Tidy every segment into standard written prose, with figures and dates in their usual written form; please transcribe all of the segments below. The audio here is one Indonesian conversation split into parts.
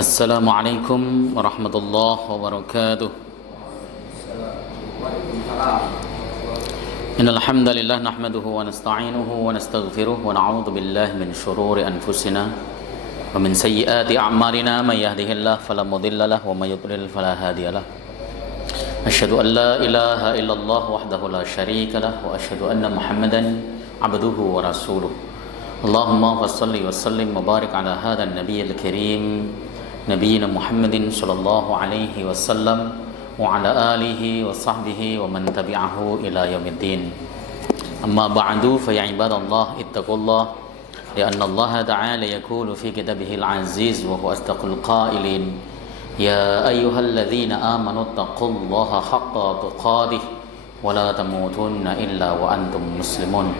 Assalamualaikum warahmatullahi wabarakatuh. Innal hamdalillah nahmaduhu wa nasta'inuhu wa nastaghfiruh wa na'udzu billahi min shururi anfusina wa min sayyiati a'malina may yahdihillahu fala mudilla lahu wa may yudlil fala hadiya lahu. Asyhadu an la ilaha illallah wahdahu la syarika lahu wa asyhadu anna Muhammadan 'abduhu wa rasuluh. Allahumma shalli wa sallim wa barik ala hadzal nabiyil karim Nabiyyina Muhammadin sallallahu alaihi wasallam wa ala alihi wa sahbihi wa man tabi'ahu ila yaumiddin. Amma ba'du fa ya ibadallah ittaqullah li'anna Allah ta'ala yaqulu fi kitabihil aziz wa huwa asdaqul qailin ya ayyuhalladzina amanu ittaqullaha haqqa tuqatih wa la tamutunna illa wa antum muslimun.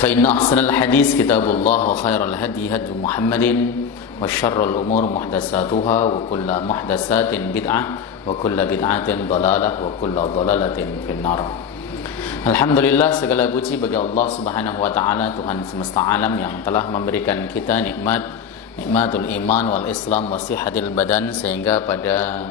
Fa inna ahsanal hadis kitabullah wa khairal hadi hadi Muhammadin wa syarrul umur muhdatsatuha wa kullu muhdatsatin bid'ah wa kullu bid'atin dhalalah wa kullu dhalalatin finnar. Alhamdulillah, segala puji bagi Allah Subhanahu wa taala, Tuhan semesta alam yang telah memberikan kita nikmatul iman wal islam wa sihatil badan, sehingga pada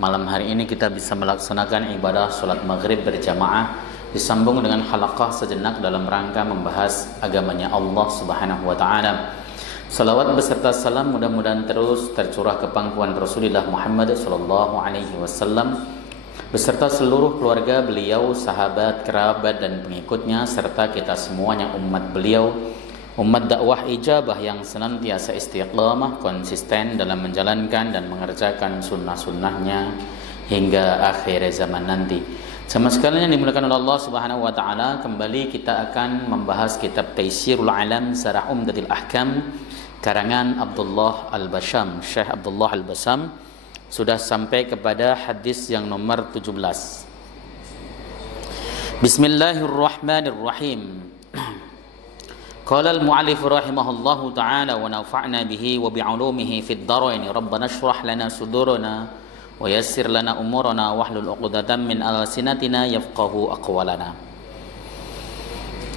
malam hari ini kita bisa melaksanakan ibadah salat maghrib berjamaah disambung dengan halaqah sejenak dalam rangka membahas agamanya Allah Subhanahu wa taala. Salawat beserta salam mudah-mudahan terus tercurah ke pangkuan Rasulullah Muhammad sallallahu alaihi wasallam beserta seluruh keluarga beliau, sahabat, kerabat dan pengikutnya, serta kita semuanya umat beliau, umat dakwah ijabah yang senantiasa istiqamah konsisten dalam menjalankan dan mengerjakan sunnah-sunnahnya hingga akhir zaman nanti. Sama sekalian yang dimuliakan oleh Allah Subhanahu wa taala, kembali kita akan membahas kitab Taisirul Alam Syarah Umdatul Ahkam karangan Abdullah Al-Basham, Syekh Abdullah Al-Basham. Sudah sampai kepada hadis yang nomor 17. Bismillahirrahmanirrahim. Qala al-mu'allif rahimahullahu ta'ala wa nafa'na bihi wa bi'ulumihi fid dharain. Rabbana shrah lana sudurana wa yassir lana umurana wahlul 'uqdatam min alsinatina yafqahu aqwalana.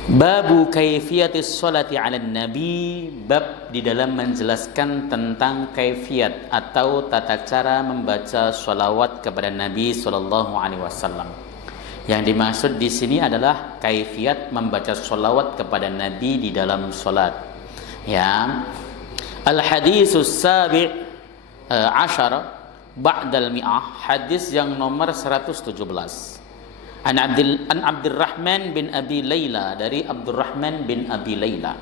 Babu kaifiyatis sholati 'alan nabi, bab di dalam menjelaskan tentang kaifiat atau tata cara membaca sholawat kepada Nabi sallallahu alaihi wasallam. Yang dimaksud di sini adalah kaifiat membaca sholawat kepada Nabi di dalam sholat. Ya. Al-hadisus sabi' ashar ba'dal mi'ah, hadis yang nomor 117. An Abdurrahman bin Abi Layla, dari Abdurrahman bin Abi Layla.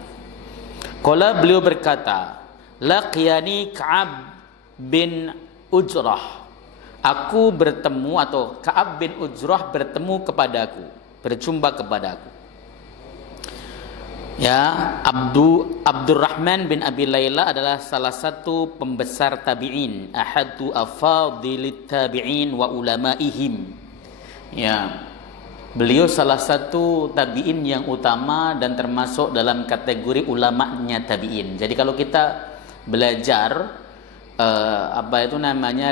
Qala, beliau berkata, laqiyani Ka'ab bin Ujrah. Aku bertemu, atau Ka'ab bin Ujrah bertemu kepadaku, berjumpa kepadaku. Ya, Abdurrahman bin Abi Layla adalah salah satu pembesar tabi'in, ahadu afadilit tabi'in wa ulamaihim. Ya, beliau salah satu tabi'in yang utama dan termasuk dalam kategori ulamanya tabi'in. Jadi kalau kita belajar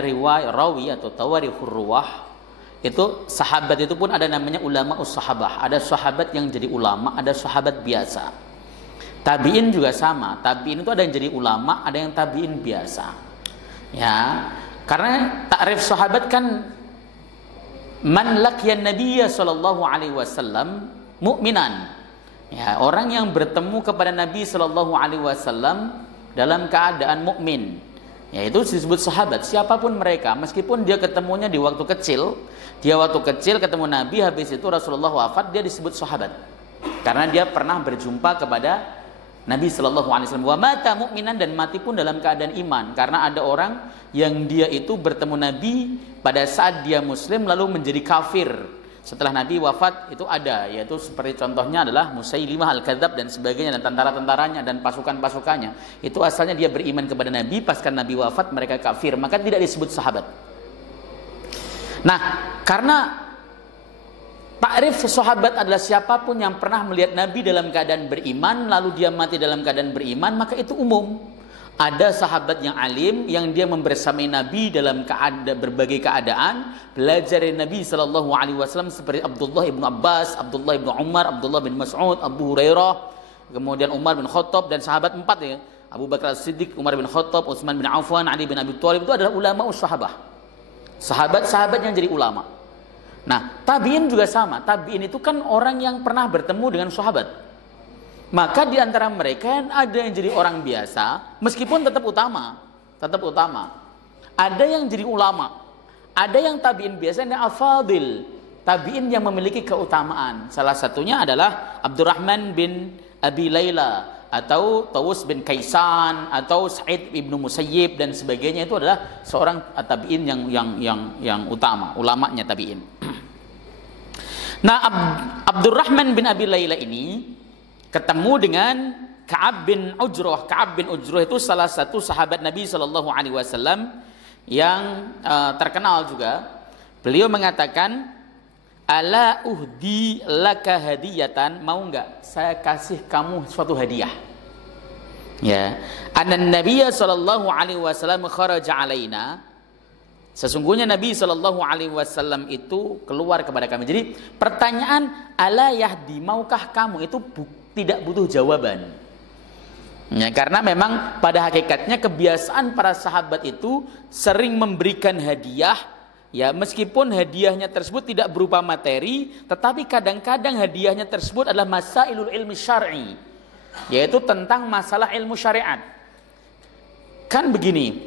riwayat rawi atau tawarihur ruwah, itu sahabat itu pun ada namanya ulama us-sahabah. Ada sahabat yang jadi ulama, ada sahabat biasa. Tabi'in juga sama. Tabi'in itu ada yang jadi ulama, ada yang tabi'in biasa. Ya, karena takrif sahabat kan man laqiyan nabiyya sallallahu alaihi wasallam mu'minan. Ya, orang yang bertemu kepada Nabi sallallahu alaihi wasallam dalam keadaan mukmin. Ya, itu disebut sahabat, siapapun mereka, meskipun dia ketemunya di waktu kecil. Dia waktu kecil ketemu Nabi, habis itu Rasulullah wafat, dia disebut sahabat. Karena dia pernah berjumpa kepada Nabi sallallahu alaihi wasallam. Wa mata mu'minan, dan mati pun dalam keadaan iman. Karena ada orang yang dia itu bertemu Nabi pada saat dia muslim lalu menjadi kafir setelah Nabi wafat. Itu ada, yaitu seperti contohnya adalah Musailimah al-Kadzab dan sebagainya, dan tentara-tentaranya dan pasukan-pasukannya. Itu asalnya dia beriman kepada Nabi, pasca Nabi wafat mereka kafir, maka tidak disebut sahabat. Nah, karena takrif sahabat adalah siapapun yang pernah melihat Nabi dalam keadaan beriman lalu dia mati dalam keadaan beriman, maka itu umum. Ada sahabat yang alim yang dia membersamai Nabi dalam berbagai keadaan, belajar dari Nabi sallallahu alaihi wasallam, seperti Abdullah bin Abbas, Abdullah bin Umar, Abdullah bin Mas'ud, Abu Hurairah, kemudian Umar bin Khattab, dan sahabat empat ya. Abu Bakar As-Siddiq, Umar bin Khattab, Utsman bin Affan, Ali bin Abi Thalib itu adalah ulama sahabah. Sahabat-sahabat yang jadi ulama. Nah, tabi'in juga sama. Tabi'in itu kan orang yang pernah bertemu dengan sahabat. Maka di antara mereka ada yang jadi orang biasa, meskipun tetap utama. Ada yang jadi ulama. Ada yang tabi'in biasanya afadil. Tabi'in yang memiliki keutamaan. Salah satunya adalah Abdurrahman bin Abi Layla, atau Tawus bin Kaisan, atau Sa'id ibnu Musayyib dan sebagainya. Itu adalah seorang tabi'in yang utama, ulamanya tabi'in. Nah, Abdurrahman bin Abi Layla ini ketemu dengan Ka'ab bin Ujrah. Ka'ab bin Ujrah itu salah satu sahabat Nabi SAW yang terkenal juga. Beliau mengatakan, ala uhdi laka hadiyatan, mau enggak saya kasih kamu suatu hadiah? Ya, anan Nabiya sallallahu alaihi wasallam kharaja alaina, sesungguhnya Nabi sallallahu alaihi wasallam itu keluar kepada kami. Jadi pertanyaan ala yahdi, maukah kamu, itu tidak butuh jawaban. Ya, karena memang pada hakikatnya kebiasaan para sahabat itu sering memberikan hadiah. Ya, meskipun hadiahnya tersebut tidak berupa materi, tetapi kadang-kadang hadiahnya tersebut adalah masailul ilmi syar'i, yaitu tentang masalah ilmu syariat. Kan begini,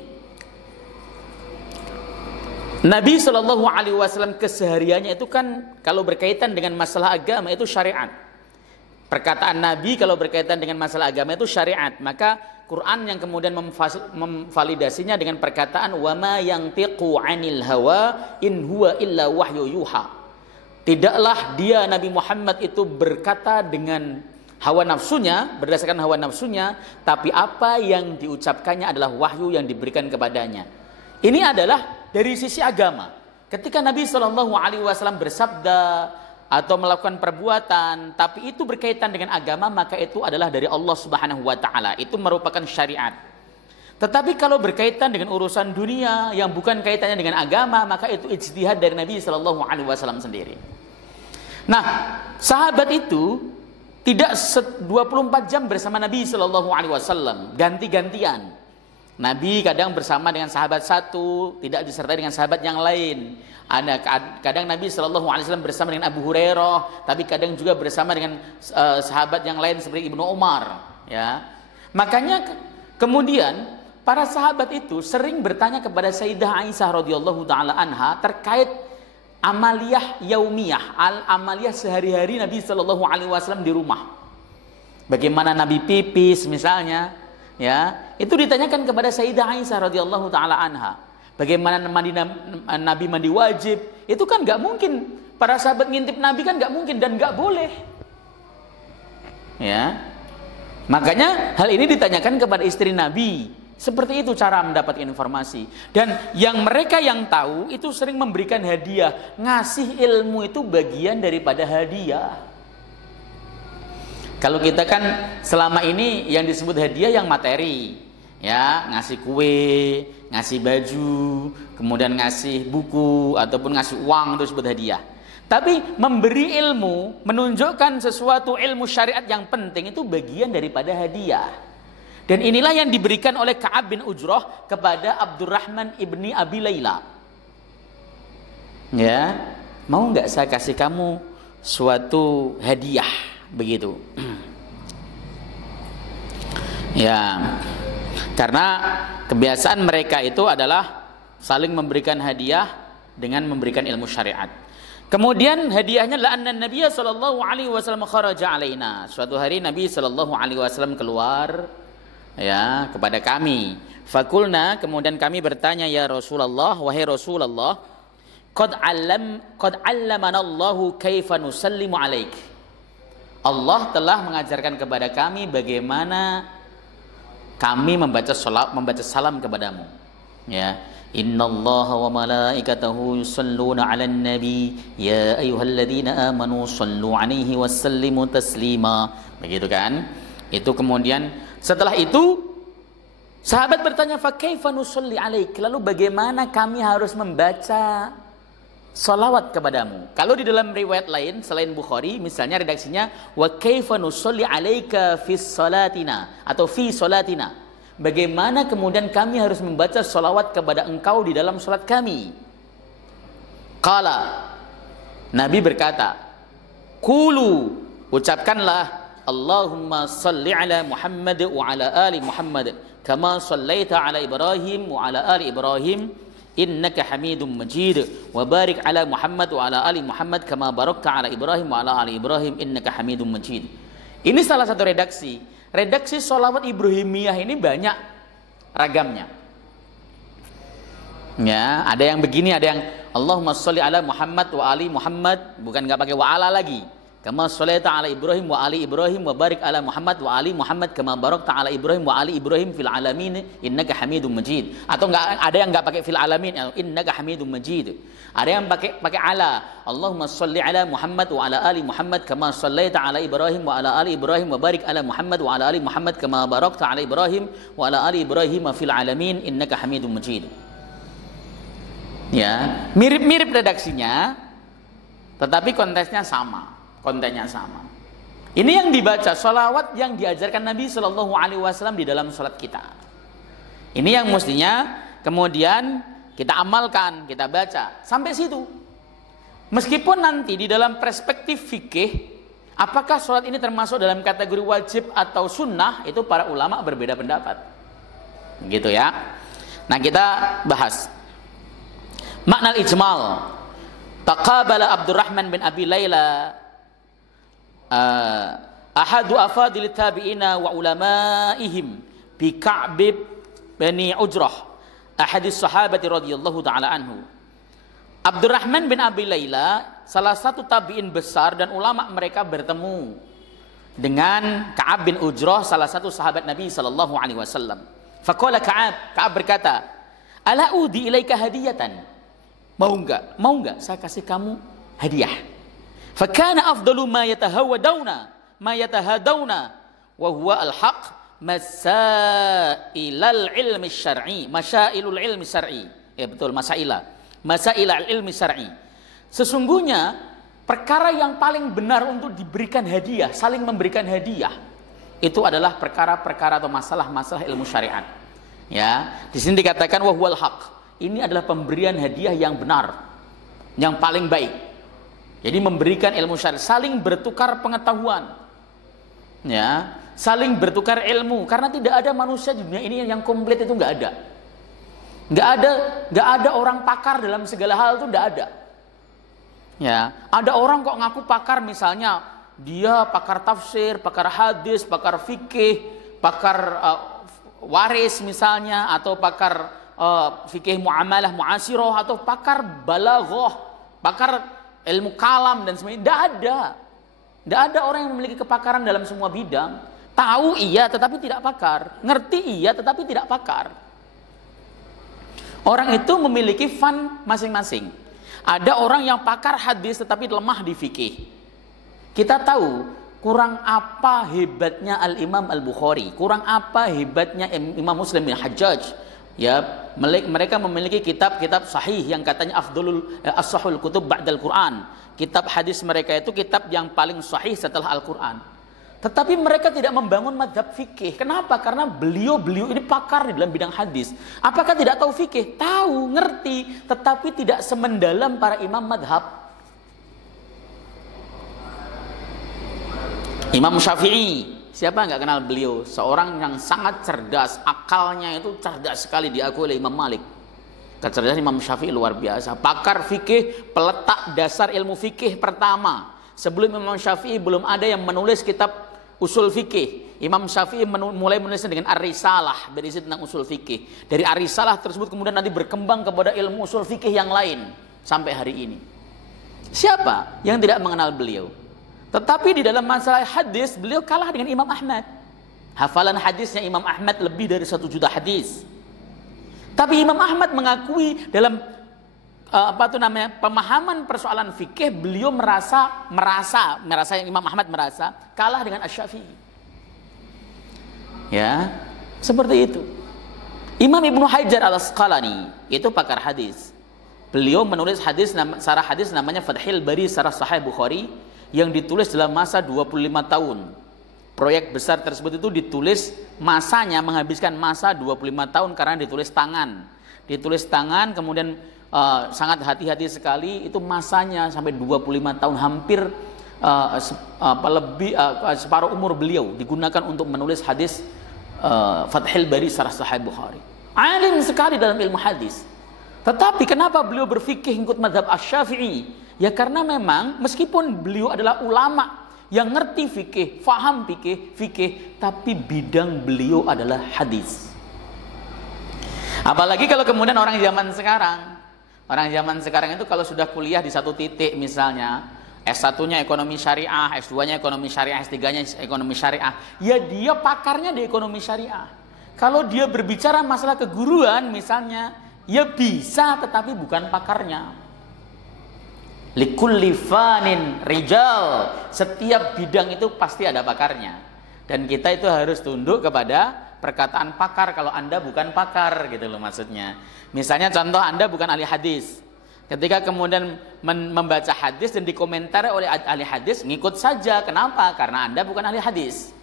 Nabi SAW kesehariannya itu kan kalau berkaitan dengan masalah agama itu syariat. Perkataan Nabi kalau berkaitan dengan masalah agama itu syariat. Maka Quran yang kemudian memvalidasinya dengan perkataan wa ma yantiqu 'anil hawa in huwa illa wahyu yuha. Tidaklah dia Nabi Muhammad itu berkata dengan hawa nafsunya, berdasarkan hawa nafsunya, tapi apa yang diucapkannya adalah wahyu yang diberikan kepadanya. Ini adalah dari sisi agama. Ketika Nabi SAW bersabda atau melakukan perbuatan tapi itu berkaitan dengan agama, maka itu adalah dari Allah Subhanahu wa taala. Itu merupakan syariat. Tetapi kalau berkaitan dengan urusan dunia yang bukan kaitannya dengan agama, maka itu ijtihad dari Nabi sallallahu alaihi wasallam sendiri. Nah, sahabat itu tidak 24 jam bersama Nabi sallallahu alaihi wasallam, ganti-gantian. Nabi kadang bersama dengan sahabat satu, tidak disertai dengan sahabat yang lain. Ada kadang Nabi SAW bersama dengan Abu Hurairah, tapi kadang juga bersama dengan sahabat yang lain seperti Ibnu Umar. Ya, makanya kemudian para sahabat itu sering bertanya kepada Sayyidah Aisyah radhiyallahu taala anha terkait amaliyah yaumiyah, amaliyah sehari-hari Nabi SAW di rumah. Bagaimana Nabi pipis misalnya. Ya, itu ditanyakan kepada Sayyidah Aisyah radhiyallahu taala anha. Bagaimana Nabi mandi wajib? Itu kan nggak mungkin. Para sahabat ngintip Nabi kan nggak mungkin dan nggak boleh. Ya, makanya hal ini ditanyakan kepada istri Nabi. Seperti itu cara mendapat informasi. Dan yang mereka yang tahu itu sering memberikan hadiah. Ngasih ilmu itu bagian daripada hadiah. Kalau kita kan selama ini yang disebut hadiah yang materi, ya, ngasih kue, ngasih baju, kemudian ngasih buku ataupun ngasih uang, itu disebut hadiah. Tapi memberi ilmu, menunjukkan sesuatu ilmu syariat yang penting itu bagian daripada hadiah. Dan inilah yang diberikan oleh Ka'ab bin Ujrah kepada Abdurrahman ibni Abi Layla. Ya, mau nggak saya kasih kamu suatu hadiah? Begitu. Ya, karena kebiasaan mereka itu adalah saling memberikan hadiah dengan memberikan ilmu syariat. Kemudian hadiahnya la anna Nabiya sallallahu alaihi wasallam kharaja alaina. Suatu hari Nabi sallallahu alaihi wasallam keluar ya kepada kami. Fakulna, kemudian kami bertanya, ya Rasulullah, wahai Rasulullah, qad allamana Allahu kaifa nusallimu alaik. Allah telah mengajarkan kepada kami bagaimana kami membaca salam kepadamu. Ya, innallaha wa malaikatahu yusalluna 'alan nabi ya ayyuhalladzina amanu sallu 'alaihi wasallimu taslima. Begitu kan? Itu kemudian setelah itu sahabat bertanya, fa kaifa nusalli 'alaik? Lalu bagaimana kami harus membaca salawat kepadamu? Kalau di dalam riwayat lain selain Bukhari, misalnya redaksinya wa kaifa nusalli 'alaika fi salatina atau fi salatina. bagaimana kemudian kami harus membaca salawat kepada engkau di dalam salat kami? Qala, Nabi berkata, qulu, ucapkanlah, Allahumma salli ala Muhammad wa ala ali Muhammad kama sallaita ala Ibrahim wa ala ali Ibrahim innaka Hamidum Majid wa barik ala Muhammad wa ala ali Muhammad kama barakta ala Ibrahim wa ala ali Ibrahim innaka Hamidum Majid. Ini salah satu redaksi. Redaksi sholawat Ibrahimiyah ini banyak ragamnya. Ya, ada yang begini, ada yang Allahumma sholli ala Muhammad wa ali Muhammad, bukan nggak pakai wa ala lagi. Kama sholaita ala Ibrahim wa ali Ibrahim wa barik ala Muhammad wa ali Muhammad kama barakta ala Ibrahim wa ali Ibrahim fil alamin innaka Hamidum Majid. Atau enggak, ada yang enggak pakai fil alamin, innaka Hamidum Majid. Ada yang pakai ala, Allahumma sholli ala Muhammad wa ala ali Muhammad kama sholaita ala Ibrahim wa ala ali Ibrahim wa barik ala Muhammad wa ala ali Muhammad kama barakta ala Ibrahim wa ala ali Ibrahim fil alamin innaka Hamidum Majid. Ya, mirip-mirip redaksinya, tetapi konteksnya sama. Kontennya sama. Ini yang dibaca, sholawat yang diajarkan Nabi Shallallahu Alaihi Wasallam di dalam sholat kita. Ini yang mestinya kemudian kita amalkan, kita baca sampai situ. Meskipun nanti di dalam perspektif fikih, apakah sholat ini termasuk dalam kategori wajib atau sunnah, itu para ulama berbeda pendapat. Gitu ya. Nah, kita bahas makna ijmal. Taqabala Abdurrahman bin Abi Layla ahadu afadil tabi'ina wa ulamaihim bi Ka'b bin Ujrah ahadis sahabati radhiyallahu ta'ala anhu. Abdurrahman bin Abi Layla, salah satu tabi'in besar dan ulama mereka, bertemu dengan Ka'ab bin Ujrah, salah satu sahabat Nabi sallallahu alaihi wasallam. Faqala Ka'ab berkata, "Ala udi ilaika hadiyatan?" Mau enggak saya kasih kamu hadiah? Fakana afdalu ma yatahadawna wa huwa al-haq masailul ilmi syar'i. Ya betul, masailul ilmi syar'i. Sesungguhnya perkara yang paling benar untuk diberikan hadiah, saling memberikan hadiah, itu adalah perkara-perkara atau masalah-masalah ilmu syariat. Ya, di sini dikatakan wa huwal haq. Ini adalah pemberian hadiah yang benar, yang paling baik. Jadi memberikan ilmu syar'i, saling bertukar pengetahuan, ya, saling bertukar ilmu. Karena tidak ada manusia di dunia ini yang komplit, itu nggak ada orang pakar dalam segala hal, itu nggak ada. Ya, ada orang kok ngaku pakar, misalnya dia pakar tafsir, pakar hadis, pakar fikih, pakar waris misalnya, atau pakar fikih muamalah muasirah, atau pakar balaghah, pakar ilmu kalam dan sebagainya. Tidak ada orang yang memiliki kepakaran dalam semua bidang. Tahu iya tetapi tidak pakar, ngerti iya tetapi tidak pakar. Orang itu memiliki fan masing-masing. Ada orang yang pakar hadis tetapi lemah di fikih. Kita tahu kurang apa hebatnya Al-Imam Al-Bukhari, kurang apa hebatnya Imam Muslim bin Hajjaj. Ya, mereka memiliki kitab-kitab sahih yang katanya as-sahihul kutub ba'dal Quran. Kitab hadis mereka itu kitab yang paling sahih setelah Al-Quran. Tetapi mereka tidak membangun madhab fikih. Kenapa? Karena beliau ini pakar di dalam bidang hadis. Apakah tidak tahu fikih? Tahu, ngerti, tetapi tidak semendalam para imam madhab. Imam Syafi'i, siapa nggak kenal beliau? Seorang yang sangat cerdas, akalnya itu cerdas sekali, diakui oleh Imam Malik. Kecerdasan Imam Syafi'i luar biasa. Pakar fikih, peletak dasar ilmu fikih pertama. Sebelum Imam Syafi'i belum ada yang menulis kitab usul fikih. Imam Syafi'i mulai menulisnya dengan Ar-Risalah, berisi tentang usul fikih. Dari Ar-Risalah tersebut kemudian nanti berkembang kepada ilmu usul fikih yang lain sampai hari ini. Siapa yang tidak mengenal beliau? Tetapi di dalam masalah hadis beliau kalah dengan Imam Ahmad. Hafalan hadisnya Imam Ahmad lebih dari 1 juta hadis. Tapi Imam Ahmad mengakui dalam pemahaman persoalan fikih, beliau merasa yang Imam Ahmad merasa kalah dengan Asy-Syafi'i. Ya, seperti itu. Imam Ibnu Hajar Al-Asqalani itu pakar hadis. Beliau menulis sarah hadis namanya Fathul Bari Sarah Sahih Bukhari, yang ditulis dalam masa 25 tahun. Proyek besar tersebut itu ditulis masanya, menghabiskan masa 25 tahun karena ditulis tangan. Ditulis tangan, kemudian sangat hati-hati sekali, itu masanya sampai 25 tahun, hampir separuh umur beliau digunakan untuk menulis hadis Fathul Bari Syarah Sahih Bukhari. Alim sekali dalam ilmu hadis. Tetapi kenapa beliau berfikih ikut mazhab Asy-Syafi'i? Ya karena memang meskipun beliau adalah ulama yang ngerti fikih, faham fikih, tapi bidang beliau adalah hadis. Apalagi kalau kemudian orang zaman sekarang itu kalau sudah kuliah di satu titik misalnya, S1-nya ekonomi syariah, S2-nya ekonomi syariah, S3-nya ekonomi syariah, ya dia pakarnya di ekonomi syariah. Kalau dia berbicara masalah keguruan misalnya, ya bisa tetapi bukan pakarnya. Likulli fanin rijal, setiap bidang itu pasti ada pakarnya, dan kita itu harus tunduk kepada perkataan pakar kalau Anda bukan pakar, gitu loh maksudnya. Misalnya contoh, Anda bukan ahli hadis, ketika kemudian membaca hadis dan dikomentari oleh ahli hadis, ngikut saja. Kenapa? Karena Anda bukan ahli hadis.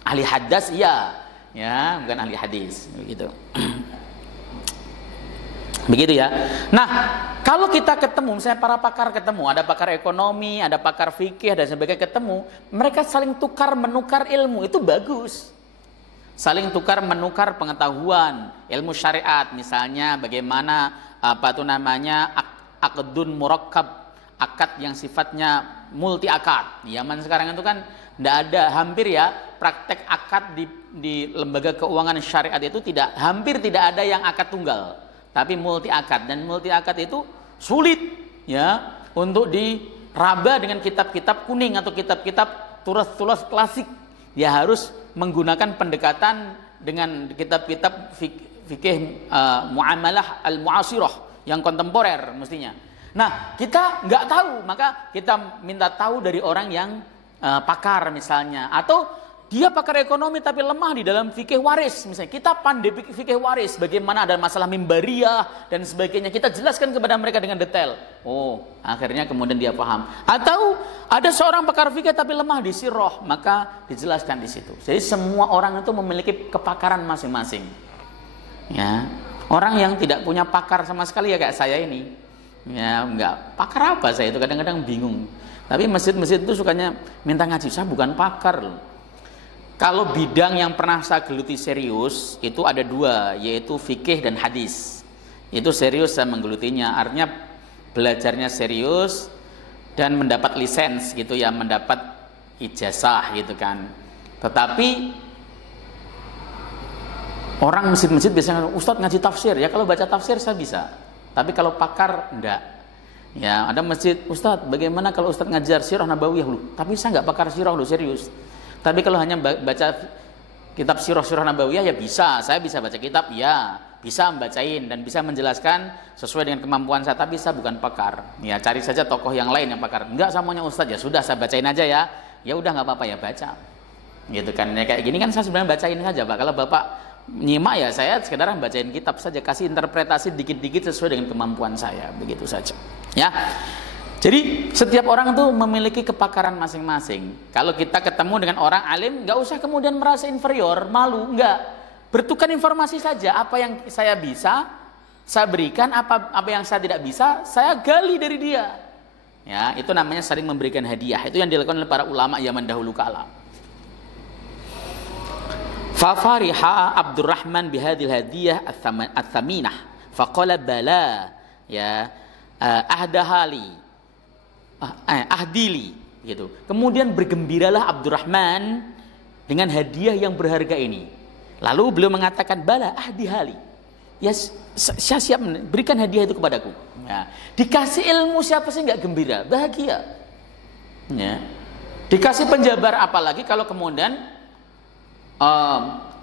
Ahli hadas iya, ya bukan ahli hadis, begitu. Begitu ya. Nah, kalau kita ketemu, misalnya para pakar ketemu, ada pakar ekonomi, ada pakar fikih dan sebagainya ketemu, mereka saling tukar menukar ilmu, itu bagus. Saling tukar menukar pengetahuan, ilmu syariat, misalnya bagaimana akdun murakkab, akad yang sifatnya multi akad. Zaman sekarang itu kan tidak ada, hampir ya, praktek akad di lembaga keuangan syariat itu hampir tidak ada yang akad tunggal, tapi multi akad, dan multi akad itu sulit ya untuk diraba dengan kitab-kitab kuning atau kitab-kitab tulis klasik. Dia harus menggunakan pendekatan dengan kitab-kitab fikih muamalah al-mu'asirah yang kontemporer mestinya. Nah, kita nggak tahu, maka kita minta tahu dari orang yang pakar misalnya, atau dia pakar ekonomi tapi lemah di dalam fikih waris misalnya. Kita pandai fikih waris, bagaimana ada masalah mimbariyah dan sebagainya, kita jelaskan kepada mereka dengan detail. Oh, akhirnya kemudian dia paham. Atau ada seorang pakar fikih tapi lemah di sirah, maka dijelaskan di situ. Jadi semua orang itu memiliki kepakaran masing-masing. Ya, orang yang tidak punya pakar sama sekali ya kayak saya ini, ya enggak pakar apa saya itu, kadang-kadang bingung. Tapi masjid-masjid itu sukanya minta ngaji, saya bukan pakar loh. Kalau bidang yang pernah saya geluti serius itu ada dua, yaitu fikih dan hadis. Itu serius saya menggelutinya, artinya belajarnya serius dan mendapat lisens gitu ya, mendapat ijazah gitu kan. Tetapi orang masjid-masjid biasanya, Ustadz ngaji tafsir ya, kalau baca tafsir saya bisa, tapi kalau pakar enggak. Ya, ada masjid, Ustadz bagaimana kalau Ustadz ngajar sirah nabawiyah lu? Tapi saya enggak pakar sirah lu, serius. Tapi kalau hanya baca kitab sirah nabawiyah ya bisa, saya bisa baca kitab ya, bisa membacain dan bisa menjelaskan sesuai dengan kemampuan saya, tapi saya bukan pakar. Ya cari saja tokoh yang lain yang pakar. Enggak semuanya Ustadz, ya sudah saya bacain aja ya. Ya udah nggak apa-apa ya baca. Gitu kan. Ya kayak gini kan saya sebenarnya bacain saja, Pak. Kalau Bapak nyimak ya saya sekedar bacain kitab saja, kasih interpretasi dikit-dikit sesuai dengan kemampuan saya, begitu saja. Ya. Jadi setiap orang itu memiliki kepakaran masing-masing. Kalau kita ketemu dengan orang alim, nggak usah kemudian merasa inferior, malu, nggak. Bertukar informasi saja. Apa yang saya bisa, saya berikan. Apa yang saya tidak bisa, saya gali dari dia. Ya, itu namanya saling memberikan hadiah. Itu yang dilakukan oleh para ulama zaman dahulu kala. Fafariha Abdurrahman bihadil hadiyah ats-tsaminah. Faqala bala ya ahdahali. Ahdili gitu. Kemudian bergembiralah Abdurrahman dengan hadiah yang berharga ini. Lalu beliau mengatakan, bala ahdihali. Ya, saya siap berikan hadiah itu kepadaku. Ya. Dikasih ilmu siapa sih nggak gembira, bahagia. Ya. Dikasih penjabar, apalagi kalau kemudian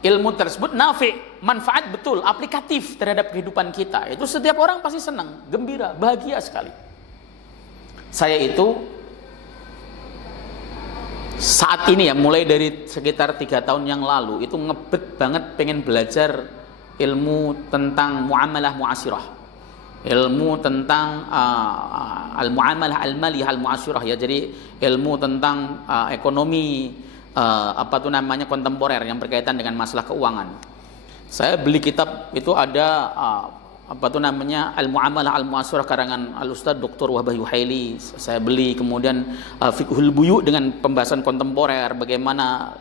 ilmu tersebut nafi, manfaat betul, aplikatif terhadap kehidupan kita. Itu setiap orang pasti senang, gembira, bahagia sekali. Saya itu saat ini ya, mulai dari sekitar 3 tahun yang lalu itu ngebet banget pengen belajar ilmu tentang muamalah mu'asirah, ilmu tentang al-muamalah al-maliyah al-mu'asirah ya. Jadi ilmu tentang ekonomi kontemporer yang berkaitan dengan masalah keuangan. Saya beli kitab itu ada Al-Mu'amalah Al-Mu'asirah karangan Al-Ustadz Dr. Wahbah Yuhaili. Saya beli, kemudian Fiqhul Buyu dengan pembahasan kontemporer, bagaimana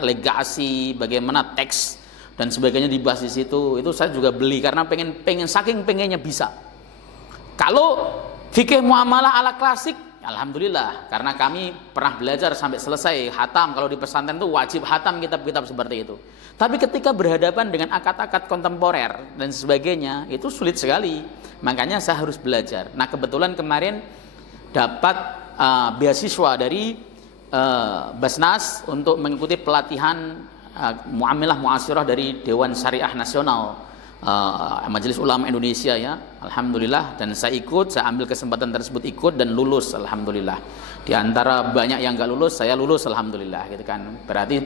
legasi, bagaimana teks dan sebagainya dibahas di situ. Itu saya juga beli karena saking pengennya bisa. Kalau fikih muamalah ala klasik, alhamdulillah, karena kami pernah belajar sampai selesai hatam. Kalau di pesantren itu wajib hatam kitab-kitab seperti itu. Tapi ketika berhadapan dengan akad-akad kontemporer dan sebagainya, itu sulit sekali. Makanya saya harus belajar. Nah, kebetulan kemarin dapat beasiswa dari Basnas untuk mengikuti pelatihan muamalah muasirah dari Dewan Syariah Nasional, Majelis Ulama Indonesia, ya. Alhamdulillah, dan saya ambil kesempatan tersebut ikut dan lulus, alhamdulillah. Di antara banyak yang gak lulus, saya lulus, alhamdulillah, gitu kan. Berarti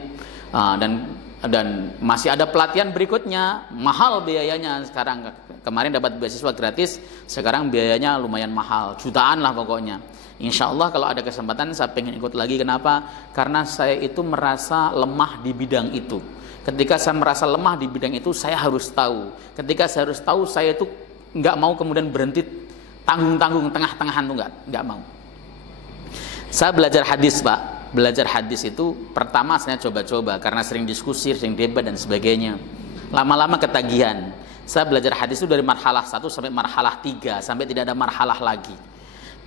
dan masih ada pelatihan berikutnya, mahal biayanya sekarang. Kemarin dapat beasiswa gratis, sekarang biayanya lumayan mahal, jutaan lah pokoknya. Insya Allah kalau ada kesempatan saya pengen ikut lagi. Kenapa? Karena saya itu merasa lemah di bidang itu. Ketika saya merasa lemah di bidang itu, saya harus tahu. Ketika saya harus tahu, saya itu nggak mau kemudian berhenti tanggung-tanggung tengah-tengahan, tuh nggak mau. Saya belajar hadis, Pak. Belajar hadis itu pertama saya coba-coba karena sering diskusi, sering debat dan sebagainya. Lama-lama ketagihan. Saya belajar hadis itu dari marhalah 1 sampai marhalah 3, sampai tidak ada marhalah lagi.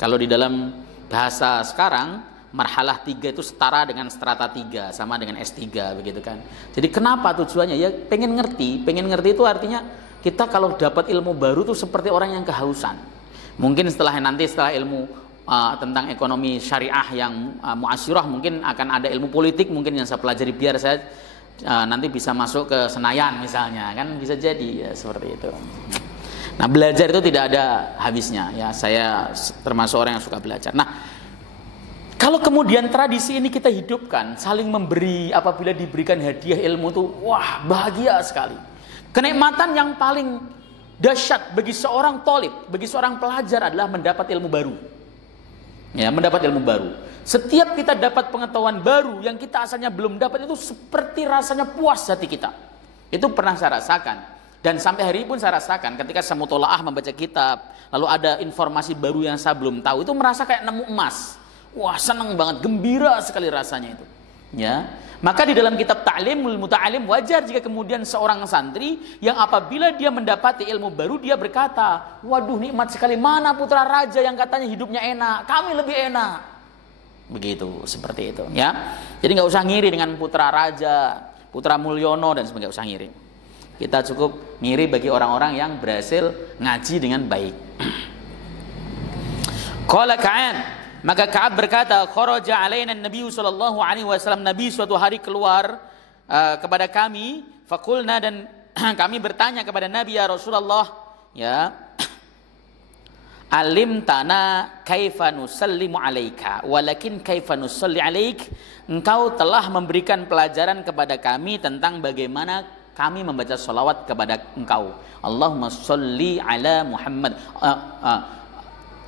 Kalau di dalam bahasa sekarang, marhalah 3 itu setara dengan strata 3, sama dengan S3, begitu kan. Jadi kenapa tujuannya? Ya pengen ngerti itu artinya kita kalau dapat ilmu baru tuh seperti orang yang kehausan. Mungkin setelah ilmu tentang ekonomi syariah yang muasyirah, mungkin akan ada ilmu politik mungkin yang saya pelajari biar saya nanti bisa masuk ke Senayan misalnya, kan bisa jadi ya, seperti itu. Nah, belajar itu tidak ada habisnya, ya. Saya termasuk orang yang suka belajar. Nah, kalau kemudian tradisi ini kita hidupkan, saling memberi, apabila diberikan hadiah ilmu itu, wah, bahagia sekali. Kenikmatan yang paling dahsyat bagi seorang thalib, bagi seorang pelajar adalah mendapat ilmu baru. Ya, mendapat ilmu baru. Setiap kita dapat pengetahuan baru yang kita asalnya belum dapat, itu seperti rasanya puas hati kita. Itu pernah saya rasakan. Dan sampai hari ini pun saya rasakan ketika saya mutolaah membaca kitab, lalu ada informasi baru yang saya belum tahu, itu merasa kayak nemu emas. Wah, senang banget, gembira sekali rasanya itu. Ya. Maka di dalam kitab Ta'limul Muta'alim, wajar jika kemudian seorang santri yang apabila dia mendapati ilmu baru, dia berkata, waduh, nikmat sekali, mana putra raja yang katanya hidupnya enak, kami lebih enak. Begitu, seperti itu, ya. Jadi nggak usah ngiri dengan putra raja, putra Mulyono dan sebagainya, nggak usah ngiri. Kita cukup ngiri bagi orang-orang yang berhasil ngaji dengan baik. Qala Ka'ab, maka Ka'ab berkata, kharaja alaina an-nabiy sallallahu alaihi wasallam, Nabi suatu hari keluar kepada kami, faqulna, dan kami bertanya kepada Nabi, ya Rasulullah, ya, alim tana kaifa nusallimu alaika walakin kaifa nusalli alaik, engkau telah memberikan pelajaran kepada kami tentang bagaimana kami membaca salawat kepada engkau. Allahumma sholli ala Muhammad.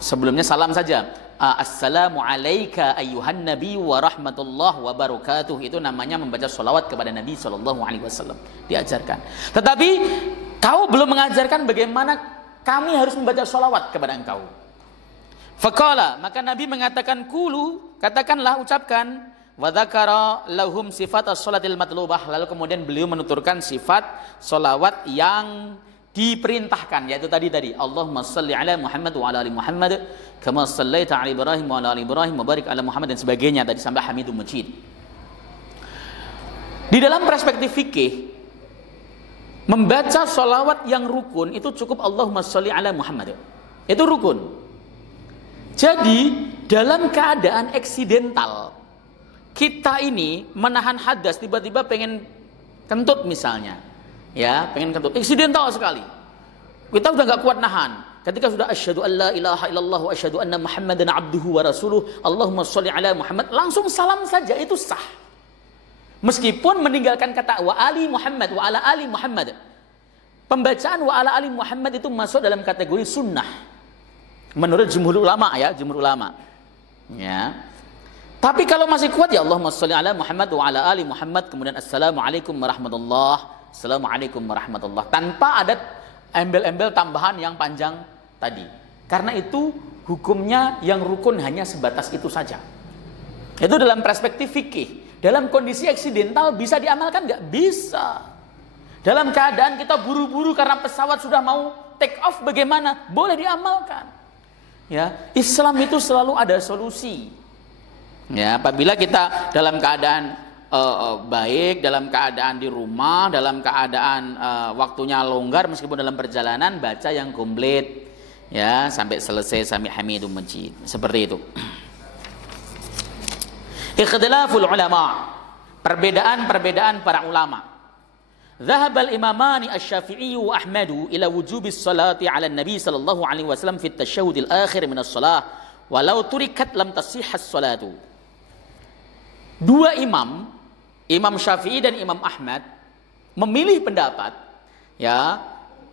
Sebelumnya salam saja. Assalamu alayka ayyuhan nabi wa rahmatullah wa barakatuh. Itu namanya membaca salawat kepada Nabi SAW. Diajarkan. Tetapi kau belum mengajarkan bagaimana kami harus membaca salawat kepada engkau. Faqala, maka Nabi mengatakan, kulu, katakanlah, ucapkan, wa dzakara lahum sifat as-salatil matlubah. Lalu kemudian beliau menuturkan sifat salawat yang diperintahkan, yaitu tadi Allahumma shalli ala Muhammad wa ala ali Muhammad kama shallaita ala Ibrahim wa ala ali Ibrahim wa barik ala Muhammad, dan sebagainya tadi sampai Hamidum Majid. Di dalam perspektif fikih, membaca sholawat yang rukun itu cukup Allahumma sholli ala Muhammad, itu rukun. Jadi dalam keadaan eksidental, kita ini menahan hadas, tiba-tiba pengen kentut misalnya, ya, pengen kentut, eksidental sekali, kita udah nggak kuat nahan. Ketika sudah asyhadu an la ilaha illallah wa asyhadu anna Muhammadan abduhu wa rasuluh, Allahumma sholli ala Muhammad, langsung salam saja itu sah. Meskipun meninggalkan kata wa ali Muhammad wa ala ali Muhammad. Pembacaan wa ala ali Muhammad itu masuk dalam kategori sunnah menurut jumhur ulama, ya, jumhur ulama. Ya. Tapi kalau masih kuat ya Allahumma sholli ala Muhammad wa ala ali Muhammad, kemudian assalamualaikum warahmatullah, assalamualaikum warahmatullah, tanpa ada embel-embel tambahan yang panjang tadi. Karena itu hukumnya yang rukun hanya sebatas itu saja. Itu dalam perspektif fikih. Dalam kondisi eksidental bisa diamalkan nggak? Bisa. Dalam keadaan kita buru-buru karena pesawat sudah mau take off, bagaimana? Boleh diamalkan. Ya, Islam itu selalu ada solusi. Ya, apabila kita dalam keadaan baik, dalam keadaan di rumah, dalam keadaan waktunya longgar meskipun dalam perjalanan, baca yang komplit ya sampai selesai, sampai Hamidum Majid. Seperti itu. Ikhtilaful ulama, perbedaan para ulama. Dhahaba al-imamani asy-Syafi'i wa Ahmadu ila wujubi sholati 'ala an-nabi sallallahu alaihi wasallam fi at-tasyahhud al-akhir min as-shalah walau turikat lam tasihhas sholatu. Dua imam, Imam Syafi'i dan Imam Ahmad, memilih pendapat ya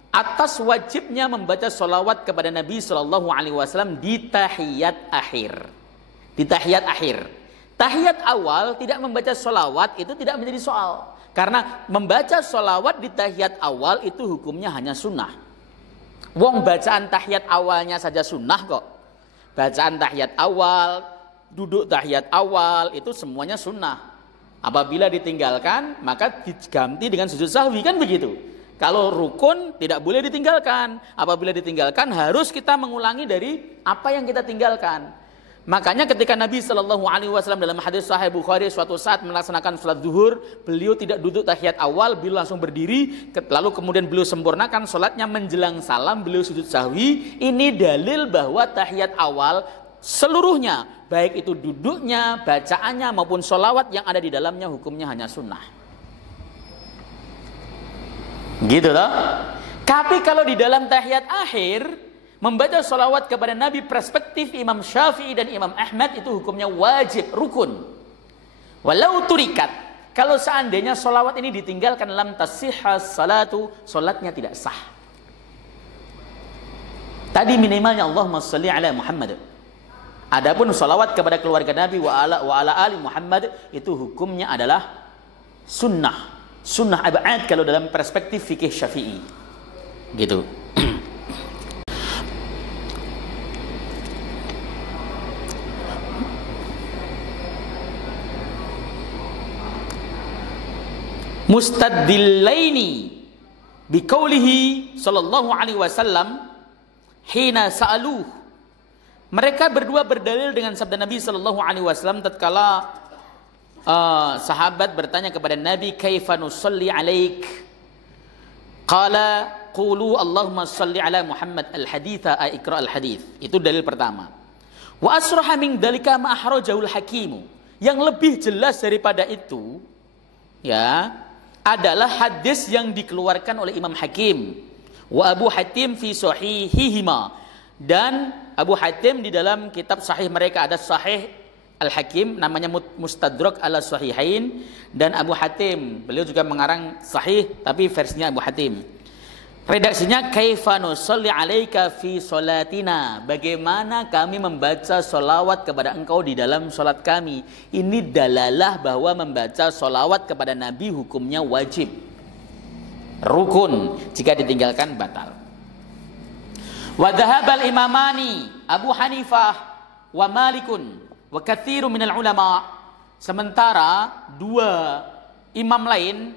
atas wajibnya membaca sholawat kepada Nabi Shallallahu Alaihi Wasallam di tahiyat akhir. Di tahiyat akhir. Tahiyat awal tidak membaca sholawat itu tidak menjadi soal, karena membaca sholawat di tahiyat awal itu hukumnya hanya sunnah. Wong bacaan tahiyat awalnya saja sunnah kok. Bacaan tahiyat awal, duduk tahiyat awal itu semuanya sunnah. Apabila ditinggalkan maka diganti dengan sujud sahwi, kan begitu. Kalau rukun tidak boleh ditinggalkan. Apabila ditinggalkan harus kita mengulangi dari apa yang kita tinggalkan. Makanya ketika Nabi Shallallahu Alaihi Wasallam dalam hadis Sahih Bukhari suatu saat melaksanakan sholat zuhur, beliau tidak duduk tahiyat awal, beliau langsung berdiri, lalu kemudian beliau sempurnakan sholatnya menjelang salam, beliau sujud sahwi. Ini dalil bahwa tahiyat awal seluruhnya, baik itu duduknya, bacaannya maupun sholawat yang ada di dalamnya hukumnya hanya sunnah. Gitu loh. Tapi kalau di dalam tahiyat akhir membaca sholawat kepada Nabi, perspektif Imam Syafi'i dan Imam Ahmad itu hukumnya wajib, rukun. Walau turikat, kalau seandainya sholawat ini ditinggalkan lam tasihhas salatu, sholatnya tidak sah. Tadi minimalnya Allahumma sholli ala Muhammad. Adapun sholawat kepada keluarga Nabi wa ala ali Muhammad itu hukumnya adalah sunnah. Sunnah ab'ad kalau dalam perspektif fikih Syafi'i. Gitu. Mustaddillaini biqaulihi sallallahu alaihi wasallam hina sa'aluh. Mereka berdua berdalil dengan sabda Nabi Shallallahu Alaihi Wasallam tatkala sahabat bertanya kepada Nabi, kaifa nusalli alaik? Qala qulu Allahumma salli ala Muhammad al-haditha iqra al-hadith. Itu dalil pertama. Wa asraha min dalika ma ahrajahul hakim. Yang lebih jelas daripada itu ya adalah hadis yang dikeluarkan oleh Imam Hakim wa Abu Hatim fi sahihihima, dan Abu Hatim di dalam kitab sahih mereka ada Sahih Al-Hakim, namanya Mustadrak ala Sahihain, dan Abu Hatim beliau juga mengarang sahih tapi versinya Abu Hatim. Redaksinya kaifa nusalli alaika fi sholatina, bagaimana kami membaca solawat kepada engkau di dalam solat kami. Ini dalalah bahwa membaca solawat kepada Nabi hukumnya wajib, rukun, jika ditinggalkan batal. Wa dhahabal imamani Abu Hanifah wa Malikun wa katsirun minal ulama. Sementara dua imam lain,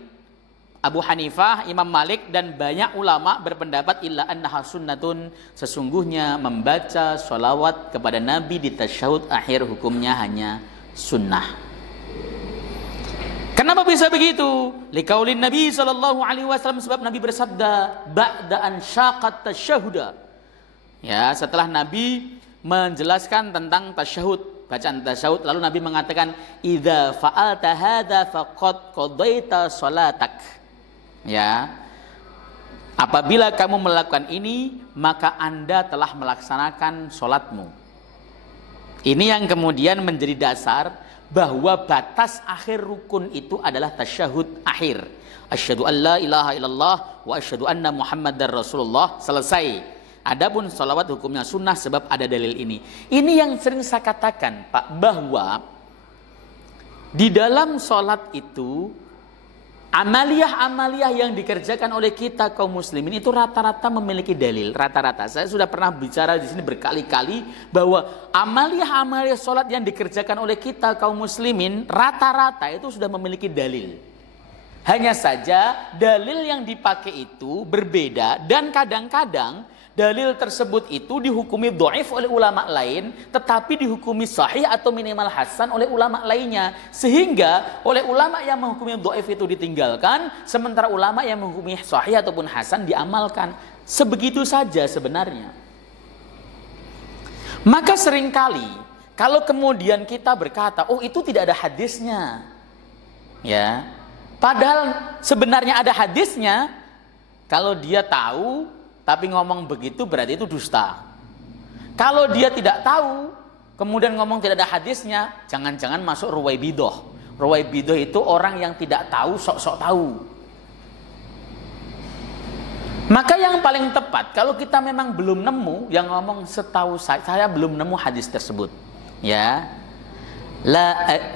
Abu Hanifah, Imam Malik, dan banyak ulama berpendapat illa annaha sunnatun, sesungguhnya membaca sholawat kepada Nabi di tasyahud akhir hukumnya hanya sunnah. Kenapa bisa begitu? Liqaulin Nabi sallallahu alaihi wasallam, sebab Nabi bersabda ba'da an syaqat tasyahuda. Ya, setelah Nabi menjelaskan tentang tasyahud, bacaan tasyahud, lalu Nabi mengatakan idza fa'alta hadza faqad qadaita sholatak. Ya, apabila kamu melakukan ini maka Anda telah melaksanakan sholatmu. Ini yang kemudian menjadi dasar bahwa batas akhir rukun itu adalah tasyahud akhir. Asyhadu an la ilaha illallah wa asyhadu anna Muhammadar Rasulullah, selesai. Adapun sholawat hukumnya sunnah sebab ada dalil ini. Ini yang sering saya katakan, Pak, bahwa Di dalam sholat itu, amaliyah-amaliyah yang dikerjakan oleh kita kaum muslimin itu rata-rata memiliki dalil. Rata-rata. Saya sudah pernah bicara di sini berkali-kali bahwa amaliyah-amaliyah sholat yang dikerjakan oleh kita kaum muslimin rata-rata itu sudah memiliki dalil. Hanya saja dalil yang dipakai itu berbeda dan kadang-kadang dalil tersebut itu dihukumi dhaif oleh ulama lain, tetapi dihukumi sahih atau minimal hasan oleh ulama lainnya. Sehingga oleh ulama yang menghukumi dhaif itu ditinggalkan, sementara ulama yang menghukumi sahih ataupun hasan diamalkan. Sebegitu saja sebenarnya. Maka seringkali kalau kemudian kita berkata, oh itu tidak ada hadisnya, ya, padahal sebenarnya ada hadisnya. Kalau dia tahu tapi ngomong begitu berarti itu dusta. Kalau dia tidak tahu kemudian ngomong tidak ada hadisnya, jangan-jangan masuk ruwaibidah. Ruwaibidah itu orang yang tidak tahu sok-sok tahu. Maka yang paling tepat kalau kita memang belum nemu, yang ngomong setahu saya belum nemu hadis tersebut, ya,